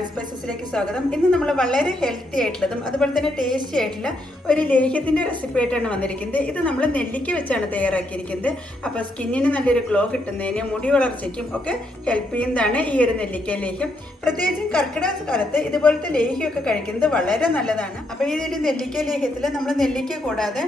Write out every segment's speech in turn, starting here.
Grand സ്പൈസസിലേക്ക് സ്വാഗതം. ഇന്ന് നമ്മൾ വളരെ ഹെൽത്തി ആയിട്ടുള്ളതും അതുപോലെ തന്നെ ടേസ്റ്റി ആയിട്ടുള്ള ഒരു ലേഹ്യത്തിൻ്റെ റെസിപ്പി ആയിട്ടാണ് വന്നിരിക്കുന്നത്. ഇത് നമ്മൾ നെല്ലിക്ക വെച്ചാണ് തയ്യാറാക്കിയിരിക്കുന്നത്. അപ്പോൾ സ്കിന്നിന് നല്ലൊരു ഗ്ലോ കിട്ടുന്നതിന് മുടി വളർച്ചയ്ക്കും ഒക്കെ ഹെൽപ്പ് ചെയ്യുന്നതാണ് ഈ ഒരു നെല്ലിക്ക ലേഹ്യം. പ്രത്യേകിച്ചും കർക്കിടക കാലത്ത് ഇതുപോലത്തെ ലേഹ്യമൊക്കെ കഴിക്കുന്നത് വളരെ നല്ലതാണ്. അപ്പോൾ ഈ ഒരു നെല്ലിക്ക ലേഹ്യത്തിൽ നമ്മൾ നെല്ലിക്ക കൂടാതെ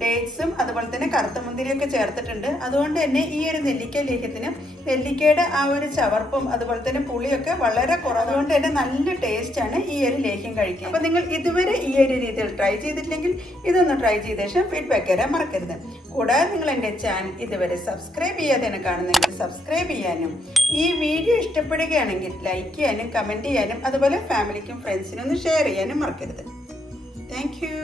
ഡേറ്റ്സും അതുപോലെ തന്നെ കറുത്ത മുന്തിരിയൊക്കെ ചേർത്തിട്ടുണ്ട്. അതുകൊണ്ട് തന്നെ ഈ ഒരു നെല്ലിക്ക ലേഹ്യത്തിന് നെല്ലിക്കയുടെ ആ ഒരു ചവർപ്പും അതുപോലെ തന്നെ പുളിയൊക്കെ വളരെ കുറവുകൊണ്ട് തന്നെ നല്ല ടേസ്റ്റാണ് ഈ ഒരു ലേഹ്യം കഴിക്കുക. അപ്പോൾ നിങ്ങൾ ഇതുവരെ ഈ ഒരു രീതിയിൽ ട്രൈ ചെയ്തിട്ടില്ലെങ്കിൽ ഇതൊന്ന് ട്രൈ ചെയ്ത ശേഷം ഫീഡ്ബാക്ക് തരാൻ മറക്കരുത്. കൂടാതെ നിങ്ങൾ എൻ്റെ ചാനൽ ഇതുവരെ സബ്സ്ക്രൈബ് ചെയ്യാതെയാണ് കാണുന്നതെങ്കിൽ സബ്സ്ക്രൈബ് ചെയ്യാനും ഈ വീഡിയോ ഇഷ്ടപ്പെടുകയാണെങ്കിൽ ലൈക്ക് ചെയ്യാനും കമൻറ്റ് ചെയ്യാനും അതുപോലെ ഫാമിലിക്കും ഫ്രണ്ട്സിനും ഒന്ന് ഷെയർ ചെയ്യാനും മറക്കരുത്. Thank you.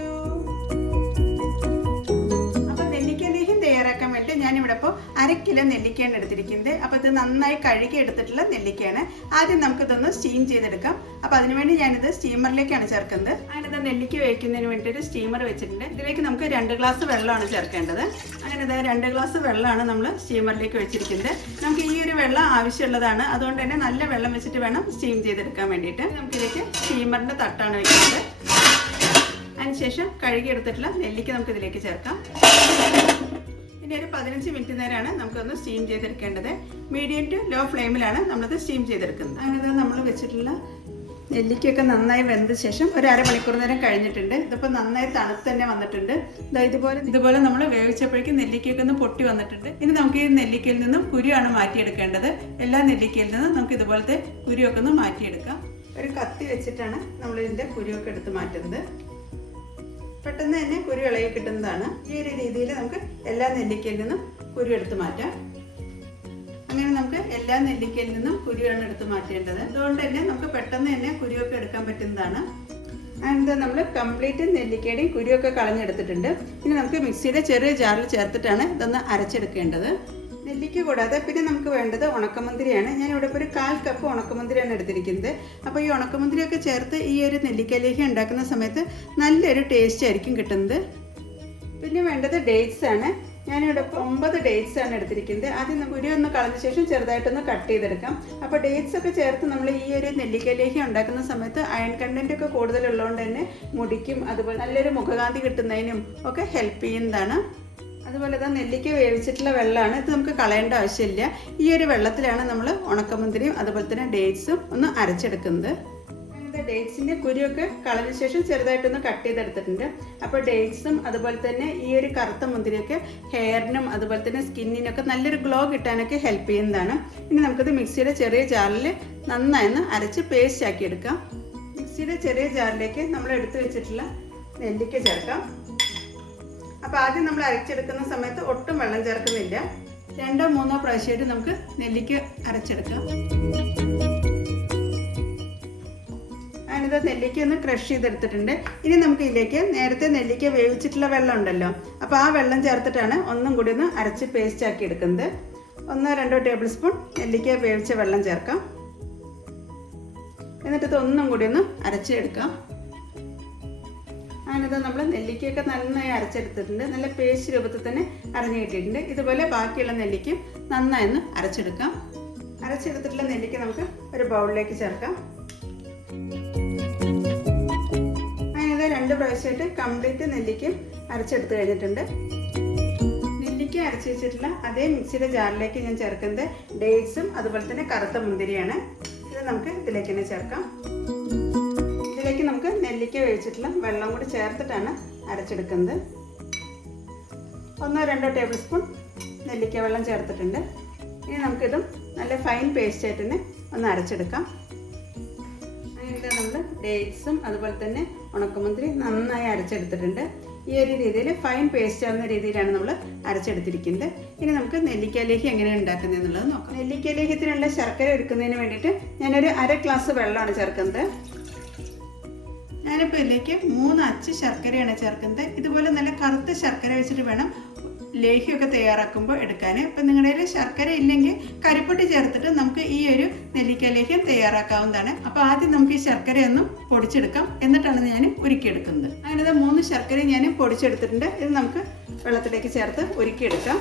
തയ്യാറാക്കാൻ വേണ്ടി ഞാനിവിടെ ഇപ്പോൾ 1 കിലോ നെല്ലിക്കയാണ് എടുത്തിരിക്കുന്നത്. അപ്പോൾ ഇത് നന്നായി കഴുകി എടുത്തിട്ടുള്ള നെല്ലിക്കയാണ്. ആദ്യം നമുക്കിതൊന്ന് സ്റ്റീം ചെയ്തെടുക്കാം. അപ്പോൾ അതിനുവേണ്ടി ഞാനിത് സ്റ്റീമറിലേക്കാണ് ചേർക്കുന്നത്. അതിനത് നെല്ലിക്ക വേവിക്കുന്നതിന് വേണ്ടി ഒരു സ്റ്റീമർ വെച്ചിട്ടുണ്ട്. ഇതിലേക്ക് നമുക്ക് 2 ഗ്ലാസ് വെള്ളമാണ് ചേർക്കേണ്ടത്. അങ്ങനെ ഇത് 2 ഗ്ലാസ് വെള്ളമാണ് നമ്മൾ സ്റ്റീമറിലേക്ക് വെച്ചിരിക്കുന്നത്. നമുക്ക് ഈ ഒരു വെള്ളം ആവശ്യമുള്ളതാണ്. അതുകൊണ്ട് തന്നെ നല്ല വെള്ളം വെച്ചിട്ട് വേണം സ്റ്റീം ചെയ്തെടുക്കാൻ വേണ്ടിയിട്ട്. നമുക്കിതിലേക്ക് സ്റ്റീമറിൻ്റെ തട്ടാണ് വെക്കുന്നത്. അതിനുശേഷം കഴുകിയെടുത്തിട്ടുള്ള നെല്ലിക്ക നമുക്ക് ഇതിലേക്ക് ചേർക്കാം. ഇനി ഒരു 15 മിനിറ്റ് നേരമാണ് നമുക്കൊന്ന് സ്റ്റീം ചെയ്തെടുക്കേണ്ടത്. മീഡിയം ടു ലോ ഫ്ലെയിമിലാണ് നമ്മളത് സ്റ്റീം ചെയ്തെടുക്കുന്നത്. അങ്ങനെ നമ്മൾ വെച്ചിട്ടുള്ള നെല്ലിക്കൊക്കെ നന്നായി വെന്ത ശേഷം ഒരു അരമണിക്കൂർ നേരം കഴിഞ്ഞിട്ടുണ്ട്. ഇതിപ്പോൾ നന്നായി തണുത്ത് തന്നെ വന്നിട്ടുണ്ട്. ഇതുപോലെ നമ്മൾ വേവിച്ചപ്പോഴേക്കും നെല്ലിക്കൊക്കെ ഒന്ന് പൊട്ടി വന്നിട്ടുണ്ട്. ഇനി നമുക്ക് ഈ നെല്ലിക്കയിൽ നിന്നും കുരുവാണ് മാറ്റിയെടുക്കേണ്ടത്. എല്ലാ നെല്ലിക്കയിൽ നിന്നും നമുക്ക് ഇതുപോലത്തെ കുരുവൊക്കെ ഒന്ന് മാറ്റിയെടുക്കാം. ഒരു കത്തി വെച്ചിട്ടാണ് നമ്മളിതിൻ്റെ കുരുവൊക്കെ എടുത്ത് മാറ്റുന്നത്. പെട്ടെന്ന് തന്നെ കുരു ഇളകി കിട്ടുന്നതാണ്. ഈ ഒരു രീതിയിൽ നമുക്ക് എല്ലാ നെല്ലിക്കയിൽ നിന്നും കുരു എടുത്ത് മാറ്റാം. അങ്ങനെ നമുക്ക് എല്ലാ നെല്ലിക്കയിൽ നിന്നും കുരുവാണ് എടുത്ത് മാറ്റേണ്ടത്. അതുകൊണ്ട് തന്നെ നമുക്ക് പെട്ടെന്ന് തന്നെ കുരുവൊക്കെ എടുക്കാൻ പറ്റുന്നതാണ്. അതിന് നമ്മൾ കംപ്ലീറ്റ് നെല്ലിക്കയുടെയും കുരുവൊക്കെ കളഞ്ഞെടുത്തിട്ടുണ്ട്. ഇനി നമുക്ക് മിക്സിയുടെ ചെറിയ ജാറിൽ ചേർത്തിട്ടാണ് ഇതൊന്ന് അരച്ചെടുക്കേണ്ടത്. നെല്ലിക്ക കൂടാതെ പിന്നെ നമുക്ക് വേണ്ടത് ഉണക്കമുന്തിരിയാണ്. ഞാനിവിടെ ഇപ്പോൾ ഒരു 1/4 കപ്പ് ഉണക്കമുന്തിരിയാണ് എടുത്തിരിക്കുന്നത്. അപ്പോൾ ഈ ഉണക്കമുന്തിരിയൊക്കെ ചേർത്ത് ഈ ഒരു നെല്ലിക്ക ലേഹ്യം ഉണ്ടാക്കുന്ന സമയത്ത് നല്ലൊരു ടേസ്റ്റ് ആയിരിക്കും കിട്ടുന്നത്. പിന്നെ വേണ്ടത് ഡേറ്റ്സ് ആണ്. ഞാനിവിടെ ഇപ്പോൾ 9 ഡേറ്റ്സ് ആണ് എടുത്തിരിക്കുന്നത്. ആദ്യം കുരു ഒന്ന് കളഞ്ഞ ശേഷം ചെറുതായിട്ടൊന്ന് കട്ട് ചെയ്തെടുക്കാം. അപ്പോൾ ഡേറ്റ്സ് ഒക്കെ ചേർത്ത് നമ്മൾ ഈ ഒരു നെല്ലിക്ക ലേഹ്യം ഉണ്ടാക്കുന്ന സമയത്ത് അയൺ കണ്ടന്റ് ഒക്കെ കൂടുതലുള്ളതുകൊണ്ട് തന്നെ മുടിക്കും അതുപോലെ നല്ലൊരു മുഖകാന്തി കിട്ടുന്നതിനും ഒക്കെ ഹെൽപ്പ് ചെയ്യുന്നതാണ്. അതുപോലെ തന്നെ നെല്ലിക്ക വേവിച്ചിട്ടുള്ള വെള്ളമാണ്. ഇത് നമുക്ക് കളയേണ്ട ആവശ്യമില്ല. ഈ ഒരു വെള്ളത്തിലാണ് നമ്മൾ ഉണക്കമുന്തിരിയും അതുപോലെ തന്നെ ഡേറ്റ്സും ഒന്ന് അരച്ചെടുക്കുന്നത്. അങ്ങനത്തെ ഡേറ്റ്സിൻ്റെ കുരുവൊക്കെ കളഞ്ഞ ശേഷം ചെറുതായിട്ടൊന്ന് കട്ട് ചെയ്തെടുത്തിട്ടുണ്ട്. അപ്പോൾ ഡേറ്റ്സും അതുപോലെ തന്നെ ഈ ഒരു കറുത്ത മുന്തിരിയൊക്കെ ഹെയറിനും അതുപോലെ തന്നെ സ്കിന്നിനൊക്കെ നല്ലൊരു ഗ്ലോ കിട്ടാനൊക്കെ ഹെൽപ്പ് ചെയ്യുന്നതാണ്. ഇനി നമുക്കിത് മിക്സിയുടെ ചെറിയ ജാറിൽ നന്നായി അരച്ച് പേസ്റ്റ് ആക്കി എടുക്കാം. മിക്സിയുടെ ചെറിയ ജാറിലേക്ക് നമ്മൾ എടുത്തു വെച്ചിട്ടുള്ള നെല്ലിക്ക ചേർക്കാം. അപ്പോൾ ആദ്യം നമ്മൾ അരച്ചെടുക്കുന്ന സമയത്ത് ഒട്ടും വെള്ളം ചേർക്കുന്നില്ല. 2-3 പ്രാവശ്യമായിട്ട് നമുക്ക് നെല്ലിക്ക അരച്ചെടുക്കാം. ഞാനിത് നെല്ലിക്ക ഒന്ന് ക്രഷ് ചെയ്തെടുത്തിട്ടുണ്ട്. ഇനി നമുക്ക് ഇതിലേക്ക് നേരത്തെ നെല്ലിക്ക വേവിച്ചിട്ടുള്ള വെള്ളം ഉണ്ടല്ലോ, അപ്പോൾ ആ വെള്ളം ചേർത്തിട്ടാണ് ഒന്നും കൂടി ഒന്ന് അരച്ച് പേസ്റ്റ് ആക്കി എടുക്കുന്നത്. 1-2 ടേബിൾ സ്പൂൺ നെല്ലിക്ക വേവിച്ച വെള്ളം ചേർക്കാം. എന്നിട്ട് ഇത് ഒന്നും കൂടി ഒന്ന് അരച്ചെടുക്കാം. അങ്ങനത്തെ നമ്മൾ നെല്ലിക്കയൊക്കെ നന്നായി അരച്ചെടുത്തിട്ടുണ്ട്. നല്ല പേസ്റ്റ് രൂപത്തിൽ തന്നെ അരഞ്ഞു കിട്ടിയിട്ടുണ്ട്. ഇതുപോലെ ബാക്കിയുള്ള നെല്ലിക്ക നന്നായി ഒന്ന് അരച്ചെടുക്കാം. അരച്ചെടുത്തിട്ടുള്ള നെല്ലിക്ക നമുക്ക് ഒരു ബൗളിലേക്ക് ചേർക്കാം. അങ്ങനെ 2 പ്രാവശ്യമായിട്ട് കംപ്ലീറ്റ് നെല്ലിക്ക അരച്ചെടുത്ത് കഴിഞ്ഞിട്ടുണ്ട്. നെല്ലിക്ക അരച്ച് വെച്ചിട്ടുള്ള അതേ മിക്സിയുടെ ജാറിലേക്ക് ഞാൻ ചേർക്കുന്നത് ഡേറ്റ്സും അതുപോലെ തന്നെ കറുത്ത മുന്തിരിയാണ്. ഇത് നമുക്ക് ഇതിലേക്ക് തന്നെ ചേർക്കാം. ഇതിലേക്ക് നമുക്ക് നെല്ലിക്ക വേവിച്ചിട്ടുള്ള വെള്ളം കൂടി ചേർത്തിട്ടാണ് അരച്ചെടുക്കുന്നത്. 1-2 ടേബിൾ സ്പൂൺ നെല്ലിക്ക വെള്ളം ചേർത്തിട്ടുണ്ട്. ഇനി നമുക്കിതും നല്ല ഫൈൻ പേസ്റ്റ് ആയിട്ട് തന്നെ ഒന്ന് അരച്ചെടുക്കാം. അങ്ങനെ നമ്മൾ ഡേറ്റ്സും അതുപോലെ തന്നെ ഉണക്കമുന്തിരി നന്നായി അരച്ചെടുത്തിട്ടുണ്ട്. ഈ ഒരു രീതിയിൽ ഫൈൻ പേസ്റ്റ് ആവുന്ന രീതിയിലാണ് നമ്മൾ അരച്ചെടുത്തിരിക്കുന്നത്. ഇനി നമുക്ക് നെല്ലിക്ക ലേഹ്യം എങ്ങനെയാണ് ഉണ്ടാക്കുന്നത് എന്നുള്ളത് നോക്കാം. നെല്ലിക്ക ലേഹ്യത്തിനുള്ള ശർക്കര എടുക്കുന്നതിന് വേണ്ടിയിട്ട് ഞാനൊരു 1/2 ഗ്ലാസ് വെള്ളമാണ് ചേർക്കുന്നത്. ഞാനിപ്പോൾ ഇതിലേക്ക് 3 അച്ച് ശർക്കരയാണ് ചേർക്കുന്നത്. ഇതുപോലെ നല്ല കറുത്ത ശർക്കര വെച്ചിട്ട് വേണം ലേഹ്യമൊക്കെ തയ്യാറാക്കുമ്പോൾ എടുക്കാൻ. ഇപ്പം നിങ്ങളുടെ കയ്യിൽ ശർക്കര ഇല്ലെങ്കിൽ കരിപ്പൊട്ടി ചേർത്തിട്ട് നമുക്ക് ഈ ഒരു നെല്ലിക്ക ലേഹ്യം തയ്യാറാക്കാവുന്നതാണ്. അപ്പോൾ ആദ്യം നമുക്ക് ഈ ശർക്കരയൊന്നും പൊടിച്ചെടുക്കാം. എന്നിട്ടാണ് ഞാൻ ഉരുക്കിയെടുക്കുന്നത്. അങ്ങനെ 3 ശർക്കര ഞാൻ പൊടിച്ചെടുത്തിട്ടുണ്ട്. ഇത് നമുക്ക് വെള്ളത്തിലേക്ക് ചേർത്ത് ഉരുക്കിയെടുക്കാം.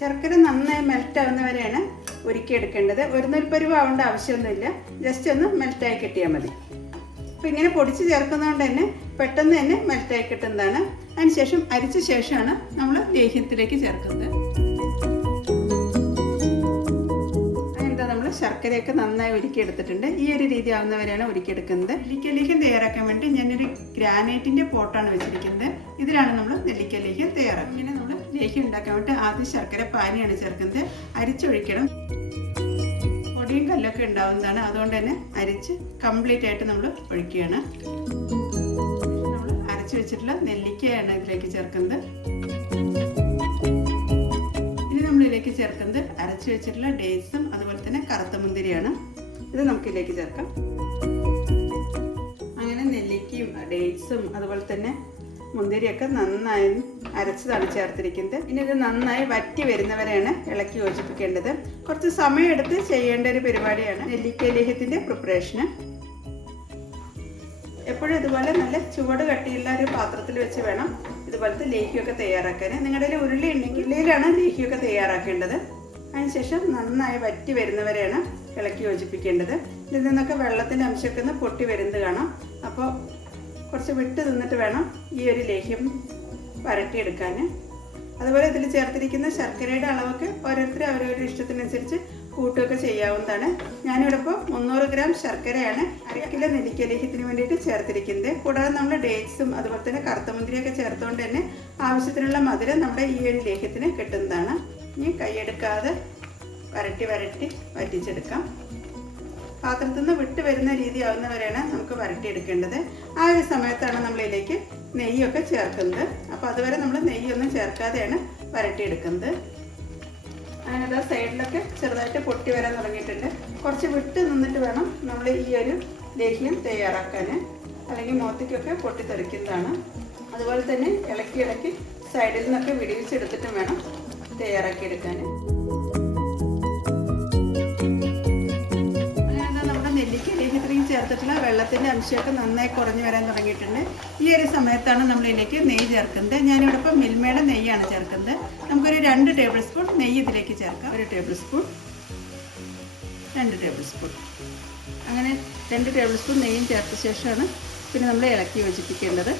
ശർക്കര നന്നായി മെൽറ്റ് ആവുന്നവരെയാണ് ഉരുക്കിയെടുക്കേണ്ടത്. ഒരു നെൽപ്പരുവ് ആവേണ്ട ആവശ്യമൊന്നുമില്ല, ജസ്റ്റ് ഒന്ന് മെൽറ്റായി കിട്ടിയാൽ മതി. അപ്പോൾ ഇങ്ങനെ പൊടിച്ച് ചേർക്കുന്നതുകൊണ്ട് തന്നെ പെട്ടെന്ന് തന്നെ മെൽറ്റായി കിട്ടുന്നതാണ്. അതിനുശേഷം അരിച്ച ശേഷമാണ് നമ്മൾ ലേഹ്യത്തിലേക്ക് ചേർക്കുന്നത്. നമ്മൾ ശർക്കരയൊക്കെ നന്നായി ഉരുക്കിയെടുത്തിട്ടുണ്ട്. ഈ ഒരു രീതി ആവുന്നവരെയാണ് ഉരുക്കിയെടുക്കുന്നത്. നെല്ലിക്കലേഹ്യം തയ്യാറാക്കാൻ വേണ്ടി ഞാനൊരു ഗ്രാനൈറ്റിൻ്റെ പോട്ടാണ് വെച്ചിരിക്കുന്നത്. ഇതിലാണ് നമ്മൾ നെല്ലിക്കലേഹ്യം തയ്യാറാക്കുക. ഇങ്ങനെ നമ്മൾ ലേഹ്യം ഉണ്ടാക്കാൻ വേണ്ടി ആദ്യം ശർക്കര പാനിയാണ് ചേർക്കുന്നത്. അരിച്ചൊഴിക്കണം. പൊടിയും കല്ലൊക്കെ ഉണ്ടാവുന്നതാണ്, അതുകൊണ്ട് തന്നെ അരിച്ച് കംപ്ലീറ്റ് ആയിട്ട് നമ്മൾ ഒഴിക്കുകയാണ്. നമ്മൾ അരച്ച് വെച്ചിട്ടുള്ള നെല്ലിക്കയാണ് ഇതിലേക്ക് ചേർക്കുന്നത്. ഇതിലേക്ക് ചേർക്കുന്നത് അരച്ചു വെച്ചിട്ടുള്ള ഡേറ്റ്സും അതുപോലെ തന്നെ കറുത്ത മുന്തിരിയാണ്. ഇത് നമുക്കിതിലേക്ക് ചേർക്കാം. അങ്ങനെ നെല്ലിക്കയും ഡേറ്റ്സും അതുപോലെ തന്നെ മുന്തിരിയൊക്കെ നന്നായി അരച്ചതാണ് ചേർത്തിരിക്കുന്നത്. ഇനി ഇത് നന്നായി വറ്റി വരുന്നവരെയാണ് ഇളക്കി യോജിപ്പിക്കേണ്ടത്. കുറച്ച് സമയമെടുത്ത് ചെയ്യേണ്ട ഒരു പരിപാടിയാണ് നെല്ലിക്ക ലേഹ്യത്തിൻ്റെ പ്രിപ്പറേഷന്. എപ്പോഴും ഇതുപോലെ നല്ല ചുവട് കട്ടിയുള്ള ഒരു പാത്രത്തിൽ വെച്ച് വേണം ഇതുപോലത്തെ ലേഹ്യമൊക്കെ തയ്യാറാക്കാൻ. നിങ്ങളുടെ ഉരുളി ഉണ്ടെങ്കിൽ ഉരുളിയിലാണ് ലേഹ്യമൊക്കെ തയ്യാറാക്കേണ്ടത്. അതിനുശേഷം നന്നായി വറ്റി വരുന്നവരെയാണ് ഇളക്കി യോജിപ്പിക്കേണ്ടത്. ഇതിൽ നിന്നൊക്കെ വെള്ളത്തിൻ്റെ അംശമൊക്കെ ഒന്ന് പൊട്ടി വരുന്നത് കാണാം. അപ്പോൾ കുറച്ച് വിട്ട് നിന്നിട്ട് വേണം ഈ ഒരു ലേഹ്യം വരട്ടിയെടുക്കാൻ. അതുപോലെ ഇതിൽ ചേർത്തിരിക്കുന്ന ശർക്കരയുടെ അളവൊക്കെ ഓരോരുത്തരും അവരവരുടെ ഇഷ്ടത്തിനനുസരിച്ച് കൂട്ടുകയൊക്കെ ചെയ്യാവുന്നതാണ്. ഞാനിവിടെ ഇപ്പോൾ 300 ഗ്രാം ശർക്കരയാണ് 1 കിലോ നെല്ലിക്ക ലേഹ്യത്തിന് വേണ്ടിയിട്ട് ചേർത്തിരിക്കുന്നത്. കൂടാതെ നമ്മൾ ഡേറ്റ്സും അതുപോലെ തന്നെ കറുത്ത മുന്തിരിയൊക്കെ ചേർത്തുകൊണ്ട് തന്നെ ആവശ്യത്തിനുള്ള മധുരം നമ്മുടെ ഈ ഒരു ലേഹ്യത്തിന് കിട്ടുന്നതാണ്. ഇനി കൈയെടുക്കാതെ വരട്ടി വറ്റിച്ചെടുക്കാം. പാത്രത്തിൽ നിന്ന് വിട്ട് വരുന്ന രീതി ആവുന്നവരെയാണ് നമുക്ക് വരട്ടിയെടുക്കേണ്ടത്. ആ ഒരു സമയത്താണ് നമ്മളിതിലേക്ക് നെയ്യൊക്കെ ചേർക്കുന്നത്. അപ്പോൾ അതുവരെ നമ്മൾ നെയ്യൊന്നും ചേർക്കാതെയാണ് വരട്ടിയെടുക്കുന്നത്. അങ്ങനെ സൈഡിലൊക്കെ ചെറുതായിട്ട് പൊട്ടി വരാൻ തുടങ്ങിയിട്ടുണ്ട്. കുറച്ച് വിട്ട് നിന്നിട്ട് വേണം നമ്മൾ ഈ ഒരു ലേഹ്യം തയ്യാറാക്കാൻ, അല്ലെങ്കിൽ മുഖത്തേക്കൊക്കെ പൊട്ടിത്തെറിക്കുന്നതാണ്. അതുപോലെ തന്നെ ഇളക്കി സൈഡിൽ നിന്നൊക്കെ വിടിവിച്ചെടുത്തിട്ടും വേണം തയ്യാറാക്കിയെടുക്കാൻ. നെല്ലിക്ക ലേഹ്യത്തിലേക്ക് ചേർത്തിട്ടുള്ള വെള്ളത്തിൻ്റെ അംശമൊക്കെ നന്നായി കുറഞ്ഞു വരാൻ തുടങ്ങിയിട്ടുണ്ട്. ഈ ഒരു സമയത്താണ് നമ്മൾ ഇതിലേക്ക് നെയ്യ് ചേർക്കുന്നത്. ഞാനിവിടെ ഇപ്പോൾ മിൽമയുടെ നെയ്യാണ് ചേർക്കുന്നത്. നമുക്കൊരു 2 ടേബിൾ സ്പൂൺ നെയ്യ് ഇതിലേക്ക് ചേർക്കാം. 1 ടേബിൾ സ്പൂൺ, 2 ടേബിൾ സ്പൂൺ, അങ്ങനെ 2 ടേബിൾ സ്പൂൺ നെയ്യും ചേർത്ത ശേഷമാണ് പിന്നെ നമ്മൾ ഇളക്കി യോജിപ്പിക്കേണ്ടത്.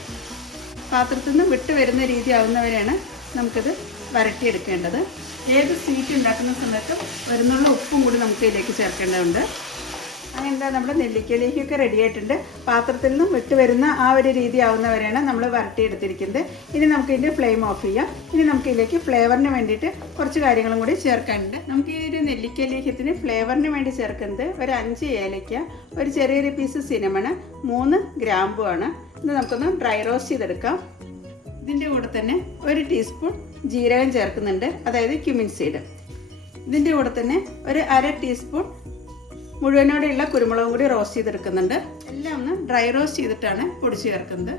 പാത്രത്തിൽ നിന്ന് വിട്ട് വരുന്ന രീതി ആവുന്നവരെയാണ് നമുക്കിത് വരട്ടിയെടുക്കേണ്ടത്. ഏത് സ്വീറ്റ് ഉണ്ടാക്കുന്ന സമയത്തും വരുന്നുള്ള ഉപ്പും കൂടി നമുക്ക് ഇതിലേക്ക് ചേർക്കേണ്ടതുണ്ട്. അങ്ങനെന്താ നമ്മുടെ നെല്ലിക്ക ലേഹ്യമൊക്കെ റെഡി ആയിട്ടുണ്ട്. പാത്രത്തിൽ നിന്നും വിട്ട് വരുന്ന ആ ഒരു രീതി ആവുന്നവരെയാണ് നമ്മൾ വരട്ടിയെടുത്തിരിക്കുന്നത്. ഇനി നമുക്ക് ഇതിൻ്റെ ഫ്ലെയിം ഓഫ് ചെയ്യാം. ഇനി നമുക്ക് ഇതിലേക്ക് ഫ്ലേവറിന് വേണ്ടിയിട്ട് കുറച്ച് കാര്യങ്ങളും കൂടി ചേർക്കാനുണ്ട്. നമുക്ക് ഈ ഒരു നെല്ലിക്ക ലേഹ്യത്തിന് ഫ്ലേവറിന് വേണ്ടി ചേർക്കുന്നത് ഒരു 5 ഏലയ്ക്ക, ഒരു ചെറിയൊരു പീസ് സിനമൺ, 3 ഗ്രാമ്പുമാണ്. ഇത് നമുക്കൊന്ന് ഡ്രൈ റോസ്റ്റ് ചെയ്തെടുക്കാം. ഇതിൻ്റെ കൂടെ തന്നെ 1 ടീസ്പൂൺ ജീരകം ചേർക്കുന്നുണ്ട്, അതായത് ക്യുമിൻ സീഡ്. ഇതിൻ്റെ കൂടെ തന്നെ ഒരു 1/2 ടീസ്പൂൺ മുഴുവനോടെയുള്ള കുരുമുളകും കൂടി റോസ്റ്റ് ചെയ്തെടുക്കുന്നുണ്ട്. എല്ലാം ഒന്ന് ഡ്രൈ റോസ്റ്റ് ചെയ്തിട്ടാണ് പൊടിച്ച് ചേർക്കുന്നത്.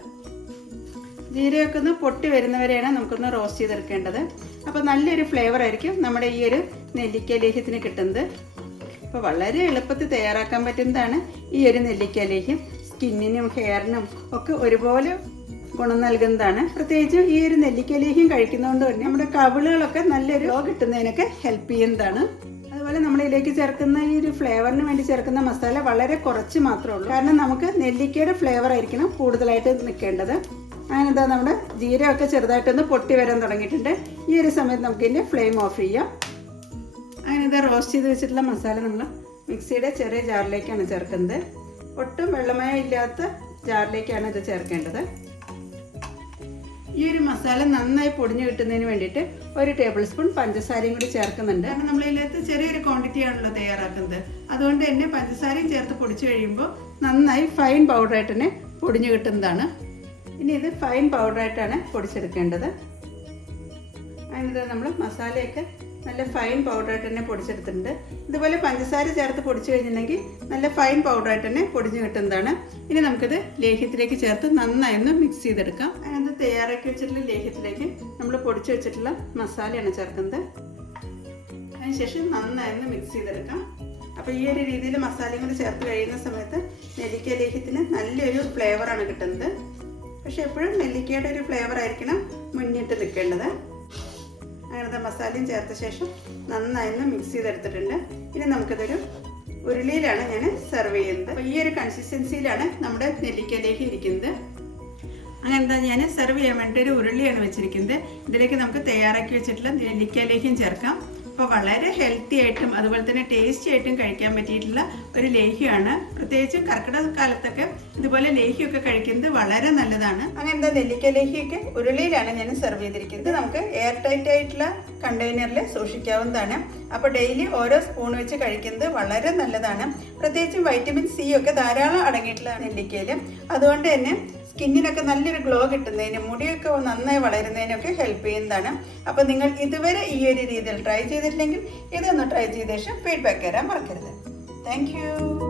ജീരകമൊക്കെ ഒന്ന് പൊട്ടി വരുന്നവരെയാണ് നമുക്കൊന്ന് റോസ്റ്റ് ചെയ്തെടുക്കേണ്ടത്. അപ്പോൾ നല്ലൊരു ഫ്ലേവർ ആയിരിക്കും നമ്മുടെ ഈ ഒരു നെല്ലിക്ക ലേഹ്യത്തിന് കിട്ടുന്നത്. അപ്പോൾ വളരെ എളുപ്പത്തിൽ തയ്യാറാക്കാൻ പറ്റുന്നതാണ് ഈ ഒരു നെല്ലിക്ക ലേഹ്യം. സ്കിന്നിനും ഹെയറിനും ഒക്കെ ഒരുപോലെ ഗുണം നൽകുന്നതാണ്. പ്രത്യേകിച്ചും ഈ ഒരു നെല്ലിക്ക ലേഹ്യം കഴിക്കുന്നതുകൊണ്ട് തന്നെ നമ്മുടെ കവിളുകളൊക്കെ നല്ലൊരു ഗ്ലോ കിട്ടുന്നതിനൊക്കെ ഹെൽപ്പ് ചെയ്യുന്നതാണ്. അതുപോലെ നമ്മൾ ഇതിലേക്ക് ചേർക്കുന്ന ഈ ഒരു ഫ്ലേവറിന് വേണ്ടി ചേർക്കുന്ന മസാല വളരെ കുറച്ച് മാത്രമേ ഉള്ളൂ. കാരണം നമുക്ക് നെല്ലിക്കയുടെ ഫ്ലേവർ ആയിരിക്കണം കൂടുതലായിട്ട് നിൽക്കേണ്ടത്. അങ്ങനെ എന്താ നമ്മുടെ ജീരകമൊക്കെ ചെറുതായിട്ടൊന്ന് പൊട്ടി വരാൻ തുടങ്ങിയിട്ടുണ്ട്. ഈ ഒരു സമയത്ത് നമുക്ക് ഇതിൻ്റെ ഫ്ലെയിം ഓഫ് ചെയ്യാം. അങ്ങനെ ഇതാ റോസ്റ്റ് ചെയ്ത് വെച്ചിട്ടുള്ള മസാല നമ്മൾ മിക്സിയുടെ ചെറിയ ജാറിലേക്കാണ് ചേർക്കുന്നത്. ഒട്ടും വെള്ളമയം ഇല്ലാത്ത ജാറിലേക്കാണ് ഇത് ചേർക്കേണ്ടത്. ഈ ഒരു മസാല നന്നായി പൊടിഞ്ഞു കിട്ടുന്നതിന് വേണ്ടിയിട്ട് 1 ടേബിൾ സ്പൂൺ പഞ്ചസാരയും കൂടി ചേർക്കുന്നുണ്ട്. കാരണം നമ്മളിതിനകത്ത് ചെറിയൊരു ക്വാണ്ടിറ്റി ആണല്ലോ തയ്യാറാക്കുന്നത്. അതുകൊണ്ട് തന്നെ പഞ്ചസാരയും ചേർത്ത് പൊടിച്ചു കഴിയുമ്പോൾ നന്നായി ഫൈൻ പൗഡറായിട്ട് തന്നെ പൊടിഞ്ഞു കിട്ടുന്നതാണ്. ഇനി ഇത് ഫൈൻ പൗഡറായിട്ടാണ് പൊടിച്ചെടുക്കേണ്ടത്. അതിന് നമ്മൾ മസാലയൊക്കെ നല്ല ഫൈൻ പൗഡറായിട്ട് തന്നെ പൊടിച്ചെടുത്തിട്ടുണ്ട്. ഇതുപോലെ പഞ്ചസാര ചേർത്ത് പൊടിച്ചു കഴിഞ്ഞിട്ടുണ്ടെങ്കിൽ നല്ല ഫൈൻ പൗഡറായിട്ട് തന്നെ പൊടിഞ്ഞു കിട്ടുന്നതാണ്. ഇനി നമുക്കിത് ലേഹ്യത്തിലേക്ക് ചേർത്ത് നന്നായി ഒന്ന് മിക്സ് ചെയ്തെടുക്കാം. അതിനകത്ത് തയ്യാറാക്കി വെച്ചിട്ടുള്ള ലേഹ്യത്തിലേക്ക് നമ്മൾ പൊടിച്ചു വെച്ചിട്ടുള്ള മസാലയാണ് ചേർക്കുന്നത്. അതിനുശേഷം നന്നായി ഒന്ന് മിക്സ് ചെയ്തെടുക്കാം. അപ്പോൾ ഈ ഒരു രീതിയിൽ മസാലയും കൂടി ചേർത്ത് കഴിയുന്ന സമയത്ത് നെല്ലിക്ക ലേഹ്യത്തിന് നല്ലൊരു ഫ്ലേവറാണ് കിട്ടുന്നത്. പക്ഷെ എപ്പോഴും നെല്ലിക്കയുടെ ഒരു ഫ്ലേവർ ആയിരിക്കണം മുന്നിട്ട് നിൽക്കേണ്ടത്. അങ്ങനത്തെ മസാലയും ചേർത്ത ശേഷം നന്നായി ഒന്ന് മിക്സ് ചെയ്തെടുത്തിട്ടുണ്ട്. ഇനി നമുക്കിതൊരു ഉരുളിയിലാണ് ഞാൻ സെർവ് ചെയ്യുന്നത്. അപ്പോൾ ഈ ഒരു കൺസിസ്റ്റൻസിയിലാണ് നമ്മുടെ നെല്ലിക്കയിലേക്ക് ഇരിക്കുന്നത്. അങ്ങനത്തെ ഞാൻ സെർവ് ചെയ്യാൻ വേണ്ടി ഒരു ഉരുളിയാണ് വെച്ചിരിക്കുന്നത്. ഇതിലേക്ക് നമുക്ക് തയ്യാറാക്കി വെച്ചിട്ടുള്ള നെല്ലിക്കയിലേക്കും ചേർക്കാം. അപ്പോൾ വളരെ ഹെൽത്തി ആയിട്ടും അതുപോലെ തന്നെ ടേസ്റ്റി ആയിട്ടും കഴിക്കാൻ പറ്റിയിട്ടുള്ള ഒരു ലേഹ്യമാണ്. പ്രത്യേകിച്ചും കർക്കിടക കാലത്തൊക്കെ ഇതുപോലെ ലേഹ്യമൊക്കെ കഴിക്കുന്നത് വളരെ നല്ലതാണ്. അങ്ങനത്തെ നെല്ലിക്ക ലേഹ്യമൊക്കെ ഉരുളിയിലാണ് ഞാൻ സെർവ് ചെയ്തിരിക്കുന്നത്. നമുക്ക് എയർ ടൈറ്റ് ആയിട്ടുള്ള കണ്ടെയ്നറിൽ സൂക്ഷിക്കാവുന്നതാണ്. അപ്പോൾ ഡെയിലി ഓരോ സ്പൂൺ വെച്ച് കഴിക്കുന്നത് വളരെ നല്ലതാണ്. പ്രത്യേകിച്ചും വൈറ്റമിൻ സി ഒക്കെ ധാരാളം അടങ്ങിയിട്ടുള്ള നെല്ലിക്കയിൽ. അതുകൊണ്ട് തന്നെ സ്കിന്നിനൊക്കെ നല്ലൊരു ഗ്ലോ കിട്ടുന്നതിനും മുടിയൊക്കെ നന്നായി വളരുന്നതിനൊക്കെ ഹെൽപ്പ് ചെയ്യുന്നതാണ്. അപ്പോൾ നിങ്ങൾ ഇതുവരെ ഈ ഒരു രീതിയിൽ ട്രൈ ചെയ്തിട്ടില്ലെങ്കിൽ ഇതൊന്ന് ട്രൈ ചെയ്ത ശേഷം ഫീഡ്ബാക്ക് തരാൻ മറക്കരുത്. Thank you.